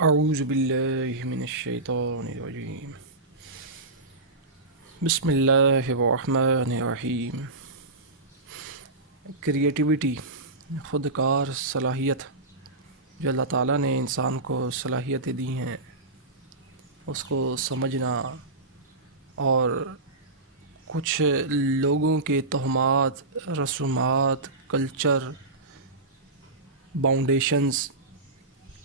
اعوذ باللہ من الشیطان الرجیم بسم اللہ الرحمن الرحیم۔ کریٹیوٹی خودکار صلاحیت جو اللہ تعالیٰ نے انسان کو صلاحیتیں دی ہیں، اس کو سمجھنا اور کچھ لوگوں کے توہمات، رسومات، کلچر، باؤنڈیشنز،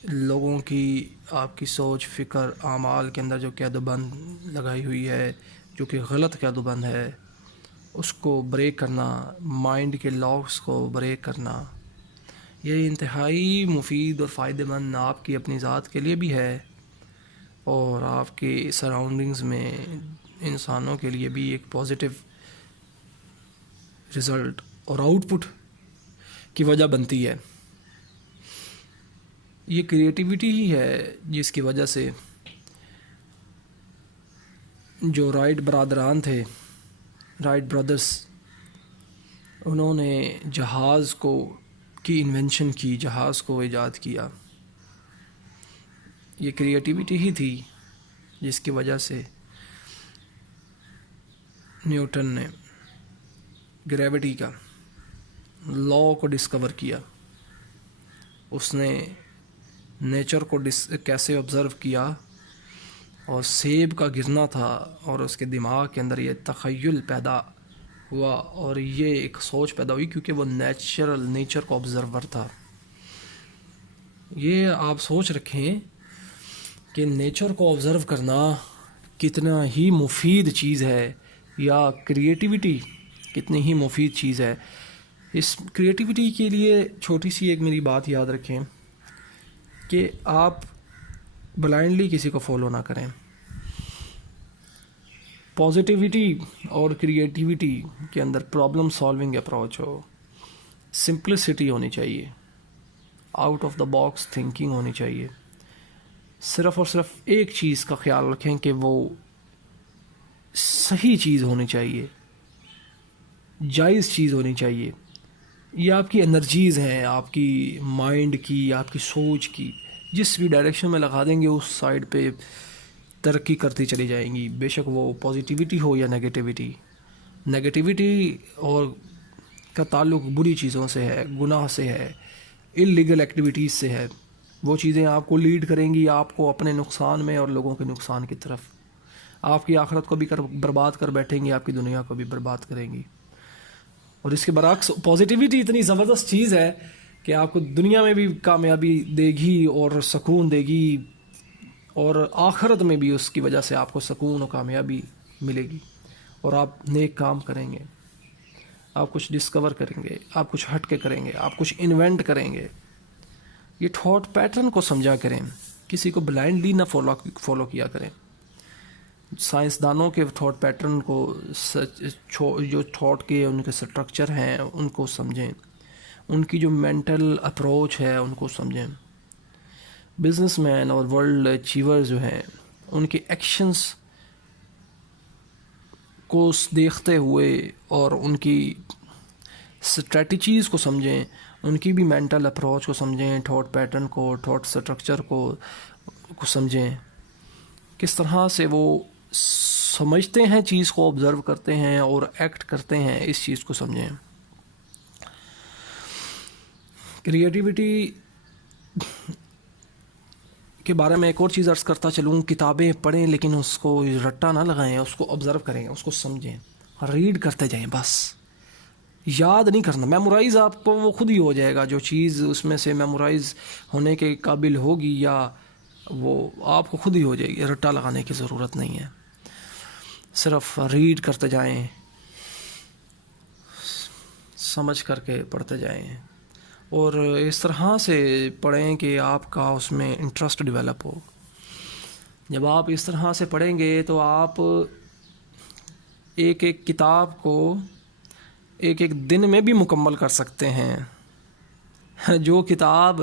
لوگوں کی آپ کی سوچ، فکر، اعمال کے اندر جو قید و بند لگائی ہوئی ہے، جو کہ غلط قید و بند ہے، اس کو بریک کرنا، مائنڈ کے لاکس کو بریک کرنا، یہ انتہائی مفید اور فائدہ مند آپ کی اپنی ذات کے لیے بھی ہے اور آپ کے سراؤنڈنگز میں انسانوں کے لیے بھی ایک پازیٹیو رزلٹ اور آؤٹ پٹ کی وجہ بنتی ہے۔ یہ کریٹیوٹی ہی ہے جس کی وجہ سے جو رائٹ برادران تھے، رائٹ برادرز، انہوں نے جہاز کی انوینشن کی، جہاز کو ایجاد کیا۔ یہ کریٹیوٹی ہی تھی جس کی وجہ سے نیوٹن نے گریوٹی کا لا کو ڈسکور کیا۔ اس نے نیچر کو کیسے آبزرو کیا اور سیب کا گرنا تھا اور اس کے دماغ کے اندر یہ تخیل پیدا ہوا اور یہ ایک سوچ پیدا ہوئی کیونکہ وہ نیچر کو آبزرور تھا۔ یہ آپ سوچ رکھیں کہ نیچر کو آبزرو کرنا کتنا ہی مفید چیز ہے، یا کریٹیوٹی کتنی ہی مفید چیز ہے۔ اس کریٹیوٹی کے لیے چھوٹی سی ایک میری بات یاد رکھیں کہ آپ بلائنڈلی کسی کو فالو نہ کریں۔ پازیٹیوٹی اور کریٹیوٹی کے اندر پرابلم سالونگ اپروچ ہو، سمپلسٹی ہونی چاہیے، out of the box thinking ہونی چاہیے۔ صرف اور صرف ایک چیز کا خیال رکھیں کہ وہ صحیح چیز ہونی چاہیے، جائز چیز ہونی چاہیے۔ یہ آپ کی انرجیز ہیں، آپ کی مائنڈ کی، آپ کی سوچ کی، جس بھی ڈائریکشن میں لگا دیں گے اس سائڈ پہ ترقی کرتی چلی جائیں گی، بے شک وہ پازیٹیوٹی ہو یا نیگیٹیوٹی۔ نیگیٹیوٹی اور کا تعلق بری چیزوں سے ہے، گناہ سے ہے، انلیگل ایکٹیویٹیز سے ہے۔ وہ چیزیں آپ کو لیڈ کریں گی آپ کو اپنے نقصان میں اور لوگوں کے نقصان کی طرف۔ آپ کی آخرت کو بھی برباد کر بیٹھیں گی، آپ کی دنیا کو بھی برباد کریں گی۔ اور اس کے برعکس پازیٹیوٹی اتنی زبردست چیز ہے کہ آپ کو دنیا میں بھی کامیابی دے گی اور سکون دے گی، اور آخرت میں بھی اس کی وجہ سے آپ کو سکون اور کامیابی ملے گی، اور آپ نیک کام کریں گے، آپ کچھ ڈسکور کریں گے، آپ کچھ ہٹ کے کریں گے، آپ کچھ انوینٹ کریں گے۔ یہ تھاٹ پیٹرن کو سمجھا کریں، کسی کو بلائنڈلی نہ فالو کیا کریں۔ سائنسدانوں کے تھاٹ پیٹرن کو، جو تھاٹ کے ان کے سٹرکچر ہیں ان کو سمجھیں، ان کی جو مینٹل اپروچ ہے ان کو سمجھیں۔ بزنس مین اور ورلڈ اچیور جو ہیں ان کے ایکشنز کو دیکھتے ہوئے اور ان کی اسٹریٹجیز کو سمجھیں، ان کی بھی مینٹل اپروچ کو سمجھیں، تھاٹ پیٹرن کو، تھاٹ سٹرکچر کو سمجھیں، کس طرح سے وہ سمجھتے ہیں، چیز کو آبزرو کرتے ہیں اور ایکٹ کرتے ہیں، اس چیز کو سمجھیں۔ کریٹیوٹی کے بارے میں ایک اور چیز عرض کرتا چلوں، کتابیں پڑھیں لیکن اس کو رٹا نہ لگائیں، اس کو آبزرو کریں، اس کو سمجھیں، ریڈ کرتے جائیں، بس یاد نہیں کرنا۔ میمورائز آپ کو وہ خود ہی ہو جائے گا، جو چیز اس میں سے میمورائز ہونے کے قابل ہوگی یا وہ آپ کو خود ہی ہو جائے گی، رٹا لگانے کی ضرورت نہیں ہے۔ صرف ریڈ کرتے جائیں، سمجھ کر کے پڑھتے جائیں، اور اس طرح سے پڑھیں کہ آپ کا اس میں انٹرسٹ ڈیولپ ہو۔ جب آپ اس طرح سے پڑھیں گے تو آپ ایک ایک کتاب کو ایک ایک دن میں بھی مکمل کر سکتے ہیں۔ جو کتاب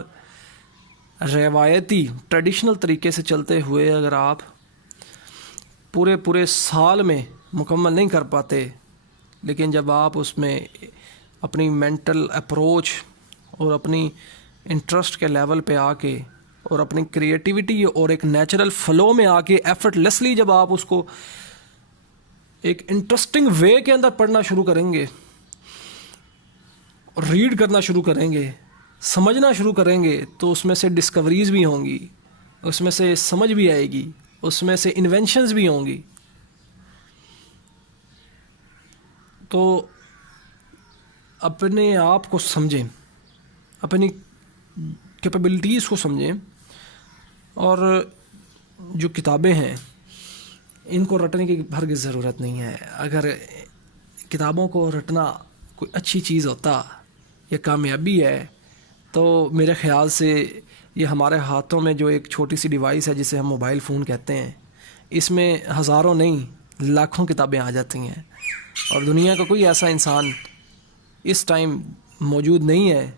روایتی ٹریڈیشنل طریقے سے چلتے ہوئے اگر آپ پورے سال میں مکمل نہیں کر پاتے، لیکن جب آپ اس میں اپنی مینٹل اپروچ اور اپنی انٹرسٹ کے لیول پہ آ کے اور اپنی کریٹیوٹی اور ایک نیچرل فلو میں آ کے ایفرٹ لیسلی جب آپ اس کو ایک انٹرسٹنگ وے کے اندر پڑھنا شروع کریں گے، ریڈ کرنا شروع کریں گے، سمجھنا شروع کریں گے، تو اس میں سے ڈسکوریز بھی ہوں گی، اس میں سے سمجھ بھی آئے گی، اس میں سے انوینشنز بھی ہوں گی. تو اپنے آپ کو سمجھیں، اپنی کیپیبلٹیز کو سمجھیں، اور جو کتابیں ہیں ان کو رٹنے کی ہرگز ضرورت نہیں ہے. اگر کتابوں کو رٹنا کوئی اچھی چیز ہوتا یا کامیابی ہے تو میرے خیال سے یہ ہمارے ہاتھوں میں جو ایک چھوٹی سی ڈیوائس ہے جسے ہم موبائل فون کہتے ہیں، اس میں ہزاروں نہیں لاکھوں کتابیں آ جاتی ہیں، اور دنیا کا کوئی ایسا انسان اس ٹائم موجود نہیں ہے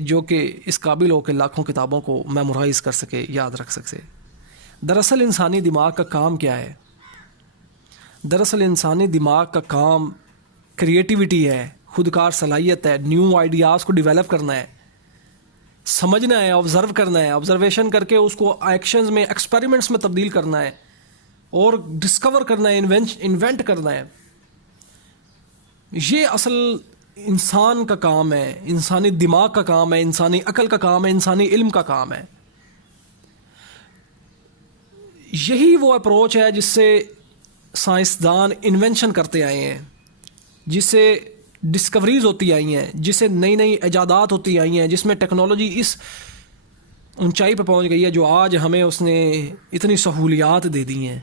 جو کہ اس قابل ہو کہ لاکھوں کتابوں کو میمورائز کر سکے، یاد رکھ سکے. دراصل انسانی دماغ کا کام کیا ہے؟ دراصل انسانی دماغ کا کام کریٹیوٹی ہے، خودکار صلاحیت ہے، نیو آئیڈیاز کو ڈیولپ کرنا ہے، سمجھنا ہے، آبزرو کرنا ہے، آبزرویشن کر کے اس کو ایکشنز میں، ایکسپیریمنٹس میں تبدیل کرنا ہے، اور ڈسکور کرنا ہے، انوینٹ کرنا ہے. یہ اصل انسان کا کام ہے، انسانی دماغ کا کام ہے، انسانی عقل کا کام ہے، انسانی علم کا کام ہے. یہی وہ اپروچ ہے جس سے سائنسدان انوینشن کرتے آئے ہیں، جس سے ڈسکوریز ہوتی آئی ہیں، جس سے نئی نئی ایجادات ہوتی آئی ہیں، جس میں ٹیکنالوجی اس اونچائی پہ پہنچ گئی ہے جو آج ہمیں اس نے اتنی سہولیات دے دی ہیں.